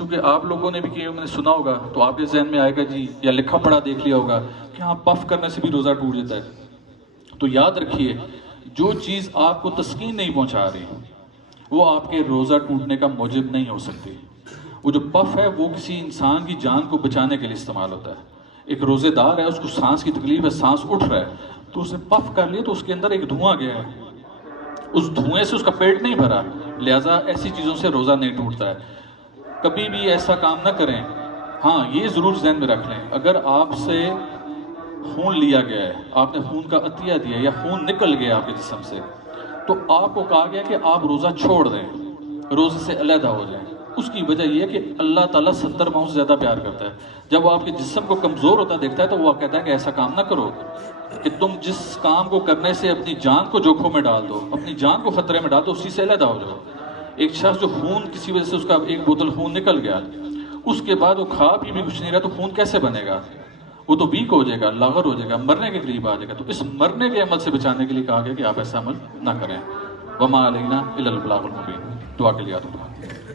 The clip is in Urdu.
چونکہ آپ لوگوں نے بھی کہ میں نے سنا ہوگا تو آپ کے ذہن میں آئے گا جی، یا لکھا پڑھا دیکھ لیا ہوگا کہ ہاں پف کرنے سے بھی روزہ ٹوٹ جاتا ہے. تو یاد رکھیے جو چیز آپ کو تسکین نہیں پہنچا رہی وہ آپ کے روزہ ٹوٹنے کا موجب نہیں ہو سکتی. وہ جو پف ہے وہ کسی انسان کی جان کو بچانے کے لیے استعمال ہوتا ہے. ایک روزے دار ہے، اس کو سانس کی تکلیف ہے، سانس اٹھ رہا ہے، تو اس نے پف کر لیا تو اس کے اندر ایک دھواں گیا ہے، اس دھوئیں سے اس کا پیٹ نہیں بھرا، لہٰذا ایسی چیزوں سے روزہ نہیں ٹوٹتا ہے. کبھی بھی ایسا کام نہ کریں. ہاں یہ ضرور ذہن میں رکھ لیں، اگر آپ سے خون لیا گیا ہے، آپ نے خون کا عطیہ دیا یا خون نکل گیا آپ کے جسم سے، تو آپ کو کہا گیا کہ آپ روزہ چھوڑ دیں، روزے سے علیحدہ ہو جائیں. اس کی وجہ یہ ہے کہ اللہ تعالیٰ 70 ماؤں سے زیادہ پیار کرتا ہے. جب وہ آپ کے جسم کو کمزور ہوتا دیکھتا ہے تو وہ کہتا ہے کہ ایسا کام نہ کرو کہ تم جس کام کو کرنے سے اپنی جان کو جوکھوں میں ڈال دو، اپنی جان کو خطرے میں ڈال دو، اسی سے علیحدہ ہو جاؤ. ایک شخص جو خون کسی وجہ سے اس کا ایک بوتل خون نکل گیا، اس کے بعد وہ کھا پی بھی کچھ نہیں رہا تو خون کیسے بنے گا؟ وہ تو ویک ہو جائے گا، لاغر ہو جائے گا، مرنے کے قریب آ جائے گا. تو اس مرنے کے عمل سے بچانے کے لیے کہا گیا کہ آپ ایسا عمل نہ کریں. وما علینا الا البلاغ المبین. دعا کے لیے یاد رکھیں.